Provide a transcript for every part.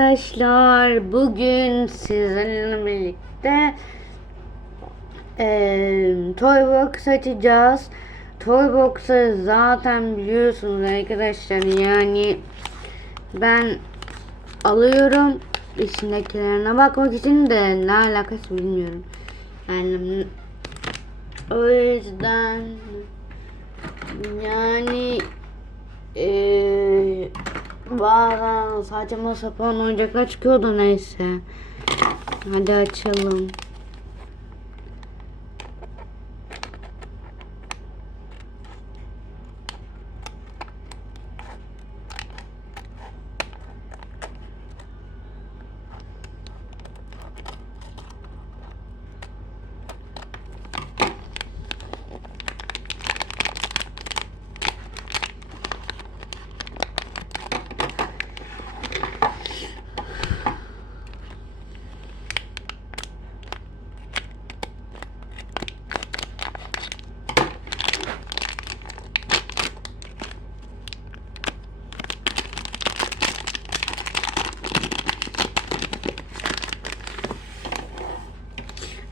Arkadaşlar bugün sizinle birlikte eee Toybox açacağız. Toybox'ı zaten biliyorsunuz arkadaşlar yani ben alıyorum içindekilerine bakmak için de ne alakası bilmiyorum. Yani o yüzden yani eee bazen saçma sapan oyuncaklar çıkıyordu neyse. Hadi açalım.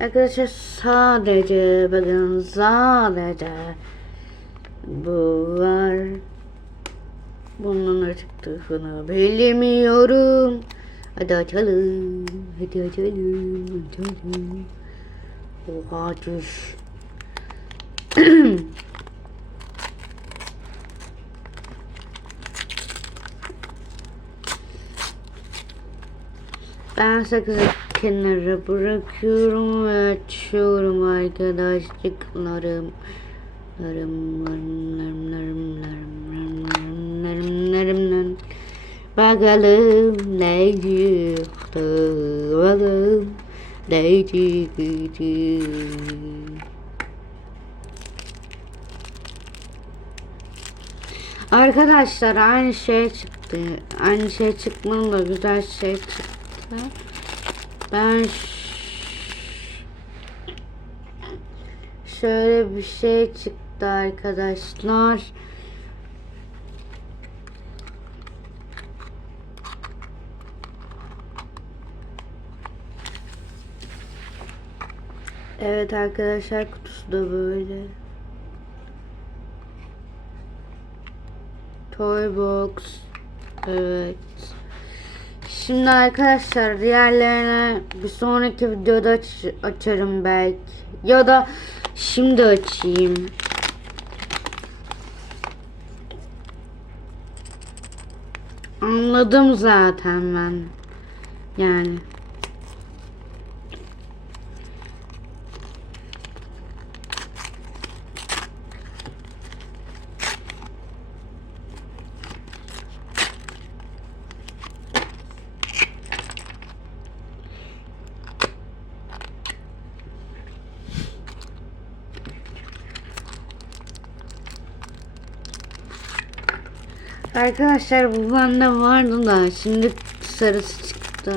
Arkadaşlar sadece bakın sadece bu var. Bunun açıktığını bilmiyorum. Hadi açalım. Hadi açalım. Açalım. Oha düş. Ben sakızı kenara bırakıyorum ve açıyorum arkadaşlıklarım. Larım, larım, larım, larım, larım, larım, larım, larım, larım. Bakalım ne çıktı, bakalım ne çıktı. Arkadaşlar aynı şey çıktı. Aynı şey çıkmalı da güzel şey çıktı. Ben şöyle bir şey çıktı arkadaşlar. Evet arkadaşlar kutusu da böyle. Toy box. Evet. Şimdi arkadaşlar diğerlerine bir sonraki videoda aç- açarım belki. Ya da şimdi açayım. Anladım zaten ben. Yani. Arkadaşlar bu bende vardı da şimdi sarısı çıktı.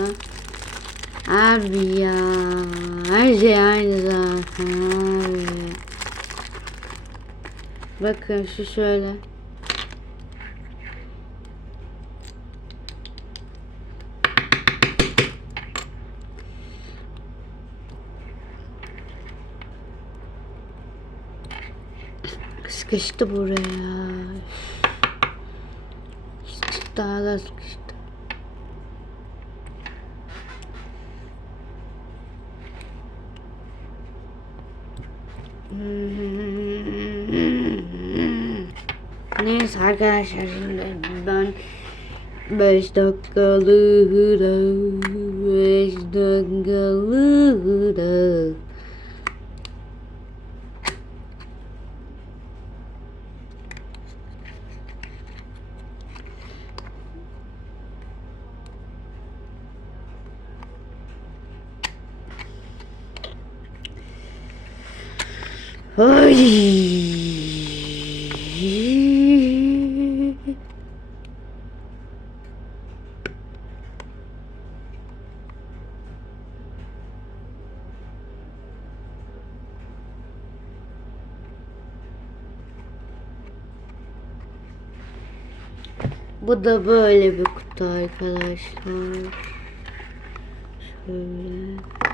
Abi ya her şey aynı zaten abi. Bakın şu şöyle. Sıkıştı buraya. Daha da sıkıştı. Neyse arkadaşlar şimdi ben 5 dakikalık da 5 dakikalık da Ay. Bu da böyle bir kutu. arkadaşlar. Şöyle.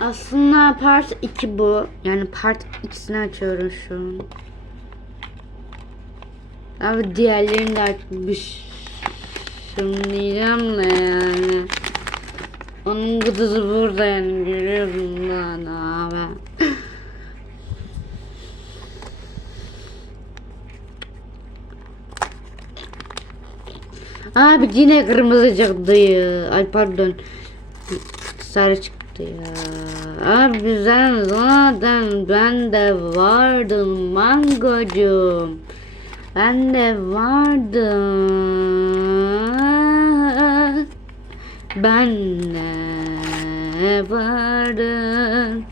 Aslında part 2 bu. Yani part 2'sini açıyorum şu an. Abi diğerlerini de şunlayacağım da yani. Onun gıdısı burada yani görüyorsun lan abi. Abi yine kırmızı çıktı. Ay pardon. Sarı çıktı ya. Abi sen zaten ben de vardım mangocuğum. Ben de vardım. Ben de vardım.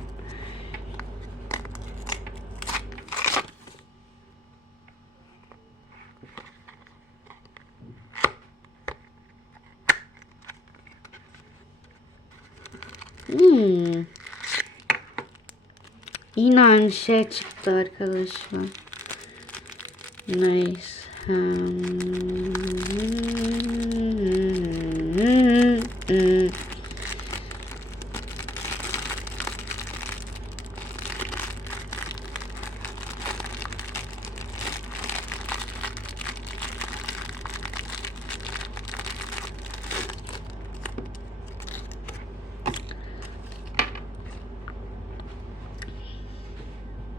Hmm. Yine aynı şey çıktı arkadaşlar. Nice. Hmm.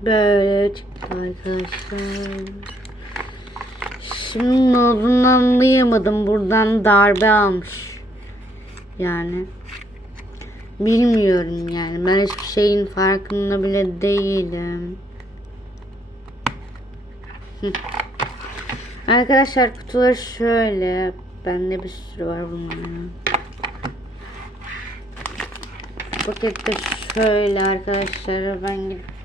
Böyle çıktı arkadaşlar. Şimdi ne olduğunu anlayamadım. Buradan darbe almış. Yani. Bilmiyorum yani. Ben hiçbir şeyin farkında bile değilim. Arkadaşlar kutular şöyle. Bende bir sürü var bunların. Pakette şöyle arkadaşlar. Ben gidip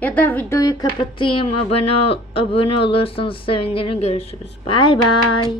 ya da videoyu kapatayım. Abone ol, abone olursanız sevinirim. Görüşürüz. Bay bay.